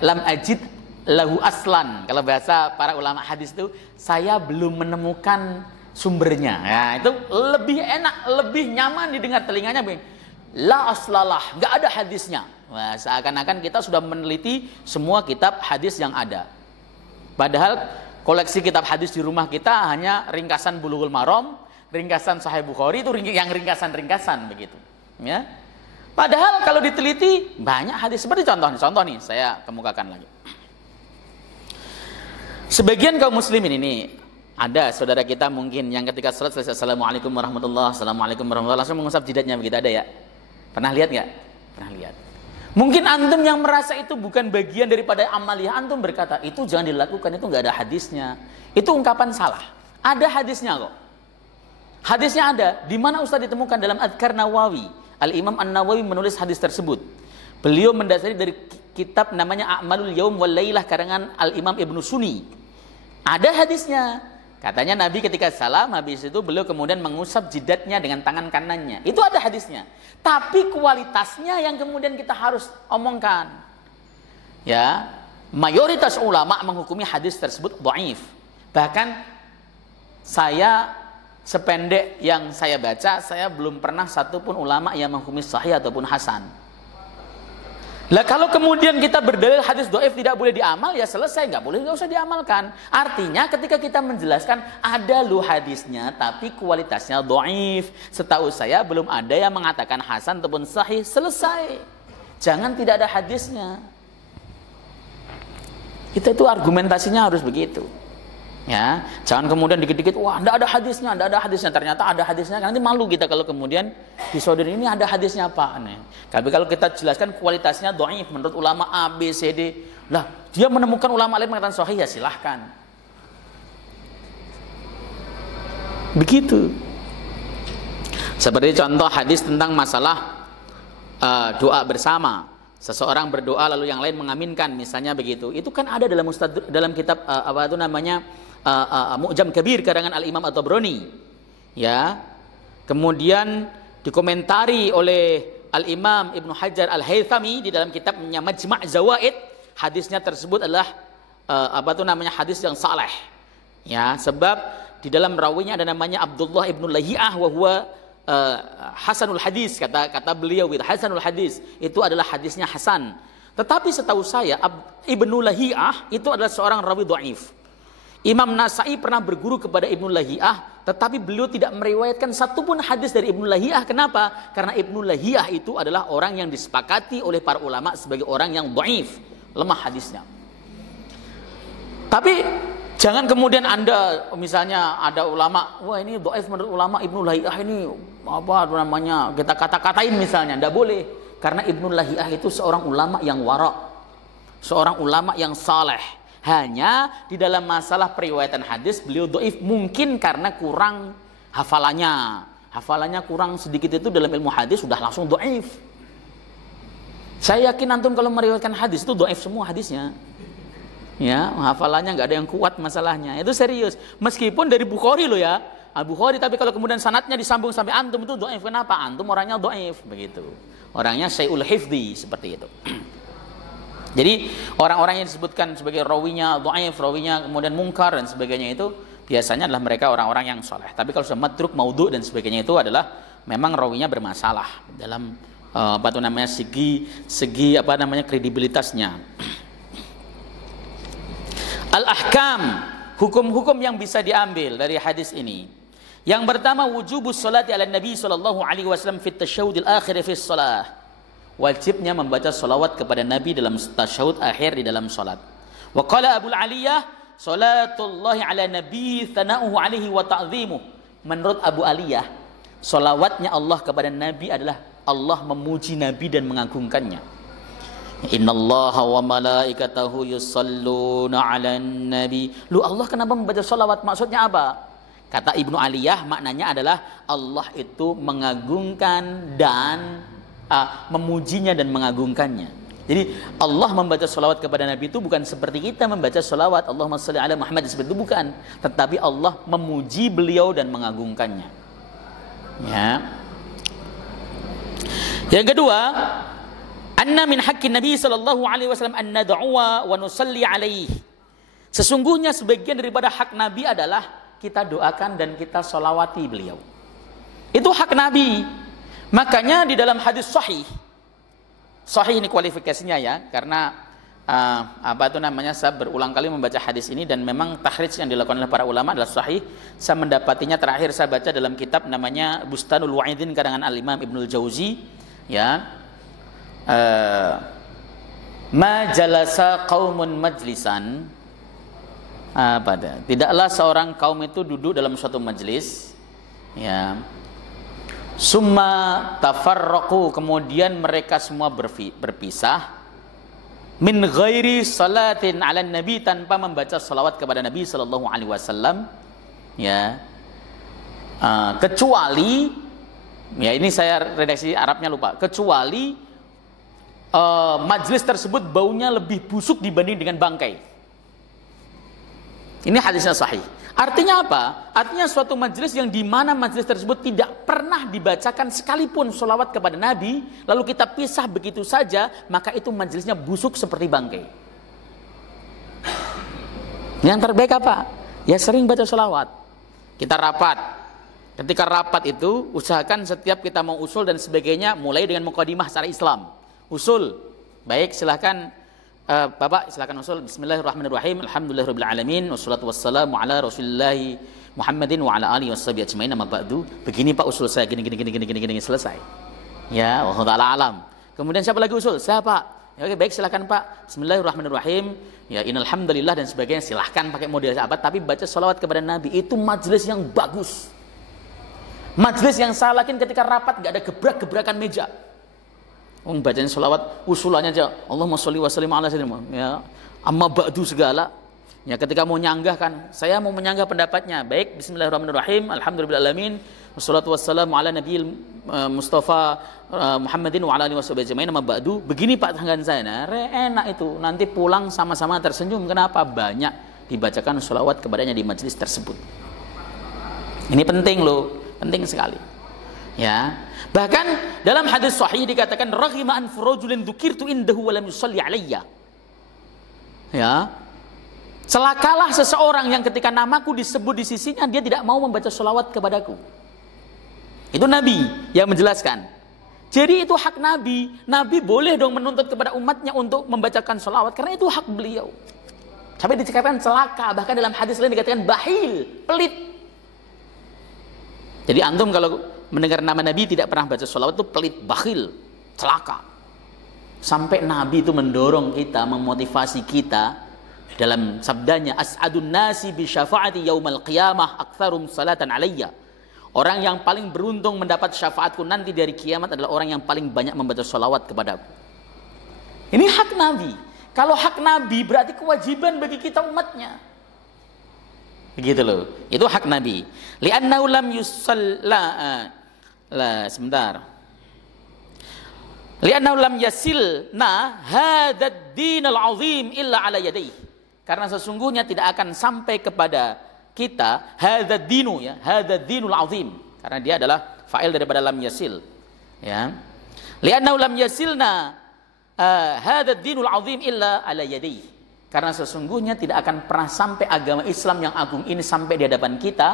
lam ajid lahu aslan. Kalau bahasa para ulama hadis itu, saya belum menemukan sumbernya. Ya, itu lebih enak, lebih nyaman didengar telinganya. La aslalah, nggak ada hadisnya. Nah, seakan-akan kita sudah meneliti semua kitab hadis yang ada. Padahal koleksi kitab hadis di rumah kita hanya ringkasan Bulughul Maram, ringkasan Sahih Bukhari, itu yang ringkasan-ringkasan begitu. Ya. Padahal kalau diteliti banyak hadis. Seperti contoh nih saya kemukakan lagi. Sebagian kaum muslimin ini, ada saudara kita mungkin yang ketika salat selesai assalamualaikum warahmatullahi wabarakatuh langsung mengusap jidatnya begitu, ada ya? Pernah lihat nggak? Pernah lihat. Mungkin antum yang merasa itu bukan bagian daripada amaliyah, antum berkata itu jangan dilakukan, itu nggak ada hadisnya. Itu ungkapan salah. Ada hadisnya kok. Hadisnya ada. Di mana Ustaz ditemukan? Dalam Adhkar Nawawi. Al-Imam An-Nawawi menulis hadis tersebut. Beliau mendasari dari kitab namanya A'malul Yaum wal Lailah karangan Al-Imam Ibnu Sunni. Ada hadisnya. Katanya Nabi ketika salam habis itu beliau kemudian mengusap jidatnya dengan tangan kanannya. Itu ada hadisnya. Tapi kualitasnya yang kemudian kita harus omongkan. Ya, mayoritas ulama menghukumi hadis tersebut dhaif. Bahkan saya sependek yang saya baca, saya belum pernah satupun ulama yang menghukumi sahih ataupun hasan. Lah kalau kemudian kita berdalil hadis dhaif tidak boleh diamal, ya selesai, nggak usah diamalkan. Artinya ketika kita menjelaskan ada lu hadisnya tapi kualitasnya dhaif, setahu saya belum ada yang mengatakan hasan ataupun sahih, selesai. Jangan tidak ada hadisnya. Kita itu argumentasinya harus begitu. Ya, jangan kemudian dikit-dikit wah enggak ada hadisnya, ternyata ada hadisnya. Nanti malu kita kalau kemudian disodorin ini ada hadisnya apa nih. Tapi kalau kita jelaskan kualitasnya dhaif menurut ulama A, B, C, D, lah dia menemukan ulama lain mengatakan sahih, ya silahkan. Begitu. Seperti contoh hadis tentang masalah doa bersama. Seseorang berdoa lalu yang lain mengaminkan, misalnya begitu. Itu kan ada dalam kitab apa itu namanya Mu'jam Kabir karangan Al-Imam At-Tabrani. Ya. Kemudian dikomentari oleh Al-Imam Ibnu Hajar Al-Haythami di dalam kitabnya Majma' Zawaid. Hadisnya tersebut adalah apa itu namanya hadis yang saleh. Ya, sebab di dalam rawinya ada namanya Abdullah Ibnu Lahiyah wa huwa Hasanul Hadis, kata beliau itu Hasanul Hadis, itu adalah hadisnya hasan. Tetapi setahu saya Ibnu Lahiyah itu adalah seorang rawi dhaif. Imam Nasai pernah berguru kepada Ibnu Lahiyah, tetapi beliau tidak meriwayatkan satupun hadis dari Ibnu Lahiyah. Kenapa? Karena Ibnu Lahiyah itu adalah orang yang disepakati oleh para ulama sebagai orang yang dhaif, lemah hadisnya. Tapi jangan kemudian Anda misalnya ada ulama, wah ini dhaif menurut ulama Ibnu Lahiyah ini apa namanya, kita kata-katain misalnya, tidak boleh. Karena Ibnu Lahiyah itu seorang ulama yang wara', seorang ulama yang saleh. Hanya di dalam masalah periwayatan hadis beliau dhaif mungkin karena kurang hafalannya. Hafalannya kurang sedikit itu dalam ilmu hadis sudah langsung dhaif. Saya yakin antum kalau meriwayatkan hadis itu dhaif semua hadisnya. Ya, hafalannya nggak ada yang kuat masalahnya. Itu serius. Meskipun dari Bukhari loh ya, Al-Bukhari, tapi kalau kemudian sanadnya disambung sampai antum itu dhaif. Kenapa? Antum orangnya dhaif begitu. Orangnya syai'ul hifdzi seperti itu. Jadi orang-orang yang disebutkan sebagai rawinya dhaif, rawinya kemudian mungkar dan sebagainya itu biasanya adalah mereka orang-orang yang soleh. Tapi kalau sudah matruk, maudhu dan sebagainya itu adalah memang rawinya bermasalah dalam segi kredibilitasnya. Al-ahkam, hukum-hukum yang bisa diambil dari hadis ini. Yang pertama, wujubus salati ala Nabi sallallahu alaihi wasallam fi tasyahudil akhir fi shalah. Wajibnya membaca salawat kepada Nabi dalam tasyahud akhir di dalam salat. Wa qala Abu Aliyah, salatullahi ala nabi thana'uhu alaihi wa ta'zimuh. Menurut Abu Aliyah, salawatnya Allah kepada Nabi adalah Allah memuji Nabi dan mengagungkannya. Innallaha wa malaikatahu yusalluna 'alan nabi. Lu Allah kenapa membaca salawat? Maksudnya apa? Kata Ibnu Aliyah, maknanya adalah Allah itu mengagungkan dan memujinya dan mengagungkannya. Jadi Allah membaca salawat kepada Nabi itu bukan seperti kita membaca salawat Allahumma shalli ala Muhammad, seperti itu bukan, tetapi Allah memuji beliau dan mengagungkannya. Ya. Yang kedua, anna min haqqin Nabi sallallahu alaihi wasallam an nad'uwa wa nusalli alaihi. Sesungguhnya sebagian daripada hak Nabi adalah kita doakan dan kita salawati beliau. Itu hak Nabi. Makanya di dalam hadis sahih ini kualifikasinya ya, karena saya berulang kali membaca hadis ini dan memang takhrij yang dilakukan oleh para ulama adalah sahih. Saya mendapatinya terakhir saya baca dalam kitab namanya Bustanul Wa'idin karangan Al-Imam Ibnul Jauzi, ya. Ma jalasa qaumun majlisan, tidaklah seorang kaum itu duduk dalam suatu majlis, ya. Summa tafarraqu, kemudian mereka semua berpisah, min ghairi salatin ala nabi, tanpa membaca salawat kepada Nabi sallallahu alaihi wasallam, ya. Kecuali, ya ini saya redaksi Arabnya lupa, kecuali majlis tersebut baunya lebih busuk dibanding dengan bangkai. Ini hadisnya sahih. Artinya apa? Artinya suatu majelis yang di mana majelis tersebut tidak pernah dibacakan sekalipun sholawat kepada Nabi, lalu kita pisah begitu saja, maka itu majelisnya busuk seperti bangkai. Yang terbaik apa? Ya sering baca sholawat. Kita rapat. Ketika rapat itu, usahakan setiap kita mau usul dan sebagainya, mulai dengan muqaddimah secara Islam. Usul. Baik, silahkan. Bapak silakan usul. Bismillahirrahmanirrahim. Alhamdulillahirabbil alamin wassalatu wassalamu ala Rasulillah Muhammadin wa ala alihi washabihi ajmain, amma ba'du. Begini Pak usul saya, gini selesai. Ya, wallahu taala alam. Kemudian siapa lagi usul? Saya Pak. Ya, oke, baik silakan Pak. Bismillahirrahmanirrahim. Ya, innal hamdalillah dan sebagainya, silahkan pakai model apa, tapi baca salawat kepada Nabi. Itu majelis yang bagus. Majelis yang saya lakukan ketika rapat enggak ada gebrak-gebrakan meja. Bacaan salawat usulannya aja Allahumma sholli wa sallim ala sayyidina, ya, amma ba'du segala. Ya, ketika mau nyanggah kan, saya mau menyanggah pendapatnya. Baik, bismillahirrahmanirrahim. Alhamdulillahirabbil wassalatu wassalamu ala nabiyil Mustafa Muhammadin wa ala alihi washabihi ajmain, amma ba'du. Begini Pak tanggapan saya. Nah, enak itu. Nanti pulang sama-sama tersenyum. Kenapa? Banyak dibacakan salawat kepadanya di majelis tersebut. Ini penting loh, penting sekali. Ya, bahkan dalam hadis sahih dikatakan raghima an furujulin dzukirtu indahu wa lam yusalli alayya. Ya. Celakalah seseorang yang ketika namaku disebut di sisinya dia tidak mau membaca sholawat kepadaku. Itu Nabi yang menjelaskan. Jadi itu hak Nabi. Nabi boleh dong menuntut kepada umatnya untuk membacakan sholawat karena itu hak beliau. Sampai dikatakan celaka, bahkan dalam hadis lain dikatakan bahil, pelit. Jadi antum kalau mendengar nama Nabi tidak pernah baca sholawat itu pelit, bakhil, celaka. Sampai Nabi itu mendorong kita, memotivasi kita dalam sabdanya, as'adun nasi bi syafaati yaumal qiyamah aktsarum salatan alayya. Orang yang paling beruntung mendapat syafaatku nanti dari kiamat adalah orang yang paling banyak membaca sholawat kepadaku. Ini hak Nabi. Kalau hak Nabi berarti kewajiban bagi kita umatnya. Begitu loh. Itu hak Nabi. Li'annahu lam Li'annahu lam yasilna hadzal dinal azim illa ala yadayhi. Karena sesungguhnya tidak akan sampai kepada kita hadzal dinu, ya, hadzal dinul azim. Karena dia adalah fa'il daripada lam yasil. Ya. Li'annahu lam yasilna hadzal dinul azim illa ala yadayhi. Karena sesungguhnya tidak akan pernah sampai agama Islam yang agung ini sampai di hadapan kita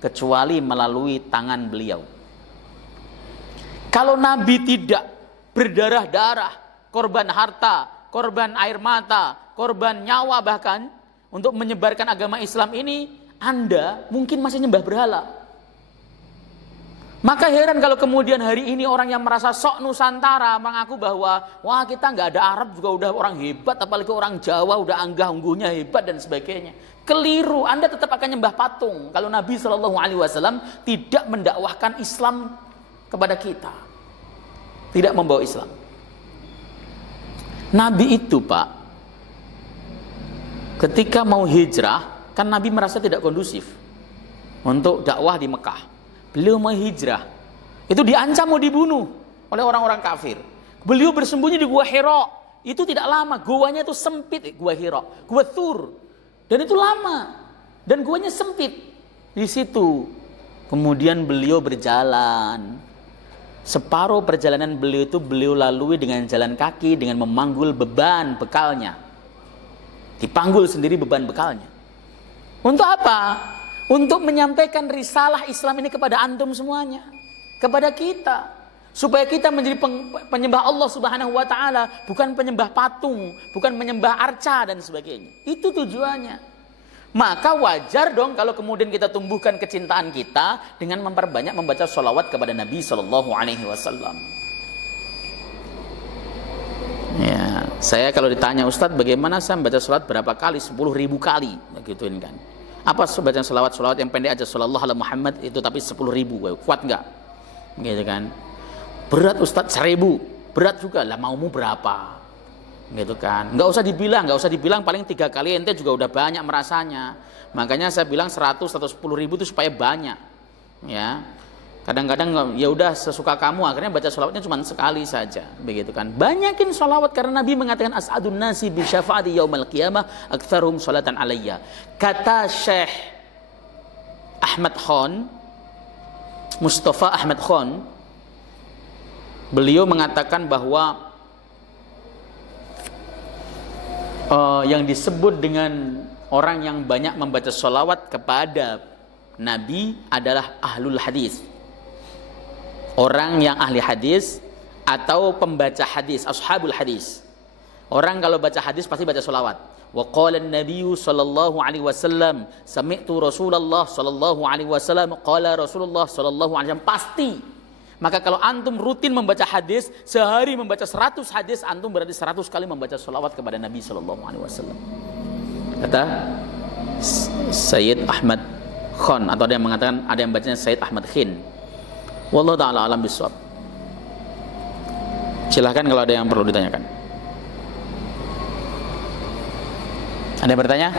kecuali melalui tangan beliau. Kalau Nabi tidak berdarah-darah, korban harta, korban air mata, korban nyawa bahkan untuk menyebarkan agama Islam ini, Anda mungkin masih nyembah berhala. Maka heran kalau kemudian hari ini orang yang merasa sok Nusantara mengaku bahwa wah kita nggak ada Arab juga udah orang hebat, apalagi orang Jawa udah anggah-ungguhnya hebat dan sebagainya. Keliru, Anda tetap akan nyembah patung kalau Nabi SAW tidak mendakwahkan Islam kepada kita, tidak membawa Islam. Nabi itu Pak, ketika mau hijrah, kan Nabi merasa tidak kondusif untuk dakwah di Mekah. Beliau mau hijrah, itu diancam mau dibunuh oleh orang-orang kafir. Beliau bersembunyi di Gua Hira. Itu tidak lama, guanya itu sempit, Gua Hira, Gua Thur. Dan itu lama, dan guanya sempit. Di situ kemudian beliau berjalan. Separuh perjalanan beliau itu beliau lalui dengan jalan kaki, dengan memanggul beban bekalnya. Dipanggul sendiri beban bekalnya. Untuk apa? Untuk menyampaikan risalah Islam ini kepada antum semuanya, kepada kita, supaya kita menjadi penyembah Allah Subhanahu wa taala, bukan penyembah patung, bukan menyembah arca dan sebagainya. Itu tujuannya. Maka wajar dong kalau kemudian kita tumbuhkan kecintaan kita dengan memperbanyak membaca sholawat kepada Nabi Shallallahu Alaihi Wasallam. Ya, saya kalau ditanya Ustadz bagaimana saya membaca sholawat berapa kali? 10.000 kali, begituin kan. Apa bacaan selawat yang pendek aja, sallallahu ala Muhammad itu tapi 10.000, kuat nggak? Gitu kan? Berat Ustadz 1.000, berat juga lah, maumu berapa? Gitu kan? Nggak usah dibilang paling 3 kali ente juga udah banyak merasanya. Makanya saya bilang 100 atau 10.000 itu supaya banyak. Ya, kadang-kadang ya udah sesuka kamu, akhirnya baca sholawatnya cuma sekali saja, begitu kan? Banyakin sholawat karena Nabi mengatakan as'adun nasi bi syafaati yaumal qiyamah aktsaruhum sholatan alayya. Kata Syekh Ahmad Khan, Mustafa Ahmad Khan, beliau mengatakan bahwa yang disebut dengan orang yang banyak membaca sholawat kepada Nabi adalah ahlul hadis. Orang yang ahli hadis atau pembaca hadis, ashabul hadis. Orang kalau baca hadis pasti baca sholawat. Wa qala an-nabiyyu sallallahu alaihi wasallam, sami'tu Rasulullah sallallahu alaihi wasallam, qala Rasulullah sallallahu alaihi wasallam, pasti. Maka kalau antum rutin membaca hadis, sehari membaca 100 hadis, antum berarti 100 kali membaca sholawat kepada Nabi sallallahu alaihi wasallam. Kata Sayyid Ahmad Khan, atau ada yang mengatakan, ada yang bacanya Sayyid Ahmad Khin. Wallahu ta'ala alam bisawab. Silahkan kalau ada yang perlu ditanyakan. Ada yang bertanya?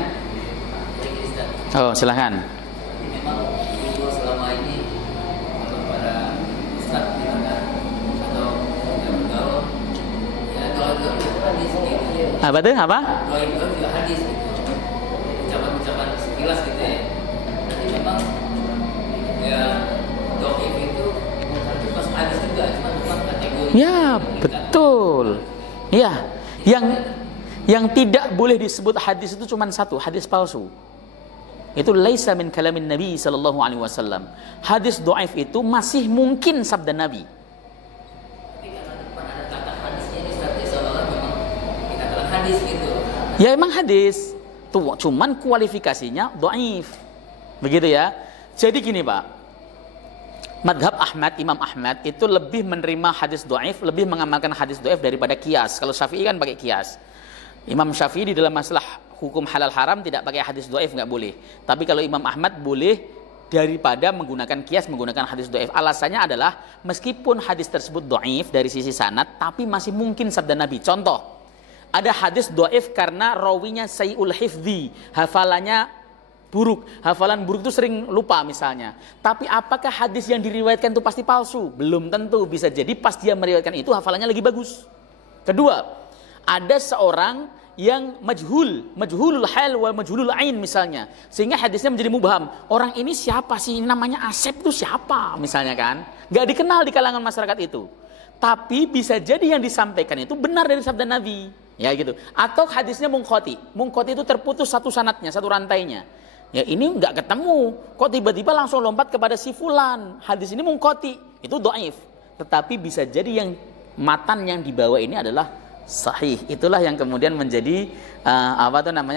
Oh, silahkan. Memang ibu selama ini para ustadz atau yang bergaul, ya kalau itu hadis gitu. Apa tuh? Apa? Kalau itu juga hadis gitu. Ucapan-ucapan sekilas gitu ya. Tapi memang ya doif itu bukan pas hadis juga, cuma bukan kategori. Ya, betul. Ya, yang tidak boleh disebut hadis itu cuma satu, hadis palsu. Itu laisa min kalamin Nabi sallallahu alaihi wasallam. Hadis dhaif itu masih mungkin sabda Nabi. Tapi karena depan ada kata hadisnya ini seolah-olah memang dikatakan hadis gitu. Ya emang hadis. Tuh, cuman kualifikasinya dhaif. Begitu ya. Jadi gini, Pak. Madhab Ahmad, Imam Ahmad itu lebih menerima hadis dhaif, lebih mengamalkan hadis dhaif daripada qiyas. Kalau Syafi'i kan pakai qiyas. Imam Syafi'i di dalam masalah hukum halal haram tidak pakai hadis dhaif, nggak boleh. Tapi kalau Imam Ahmad boleh daripada menggunakan qiyas, menggunakan hadis dhaif. Alasannya adalah meskipun hadis tersebut dhaif dari sisi sanad, tapi masih mungkin sabda Nabi. Contoh, ada hadis dhaif karena rawinya sayyi'ul hifdzi, hafalannya buruk. Hafalan buruk itu sering lupa misalnya. Tapi apakah hadis yang diriwayatkan itu pasti palsu? Belum tentu. Bisa jadi pas dia meriwayatkan itu hafalannya lagi bagus. Kedua, ada seorang yang majhulul hal wa majhulul ain misalnya, sehingga hadisnya menjadi mubham. Orang ini siapa sih? Namanya Asep itu siapa misalnya kan? Gak dikenal di kalangan masyarakat itu. tapi bisa jadi yang disampaikan itu benar dari sabda Nabi, ya gitu. Atau hadisnya mungqati. Mungqati itu terputus satu sanadnya, satu rantainya. Ya ini nggak ketemu, kok tiba-tiba langsung lompat kepada si fulan. Hadis ini mungqati, itu dhaif. Tetapi bisa jadi yang matan yang dibawa ini adalah sahih. Itulah yang kemudian menjadi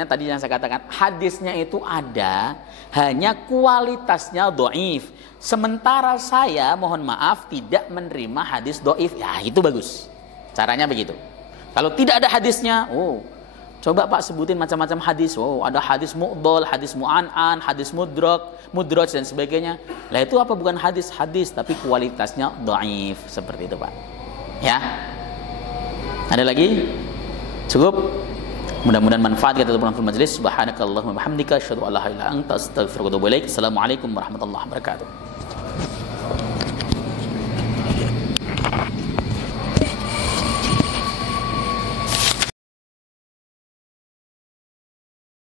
tadi yang saya katakan, hadisnya itu ada, hanya kualitasnya dhaif. Sementara saya mohon maaf tidak menerima hadis dhaif. Ya itu bagus. Caranya begitu. Kalau tidak ada hadisnya, coba Pak sebutin macam-macam hadis. Ada hadis mu'dhal, hadis mu'an'an, hadis mudraj dan sebagainya. Lah itu apa, bukan hadis tapi kualitasnya dhaif. Seperti itu, Pak. Ya. Ada lagi? Cukup? Mudah-mudahan manfaat kita dalam majelis. Subhanakallahumma wa bihamdika asyhadu an la ilaha illa anta astaghfiruka wa atubu ilaik. Assalamualaikum warahmatullahi wabarakatuh.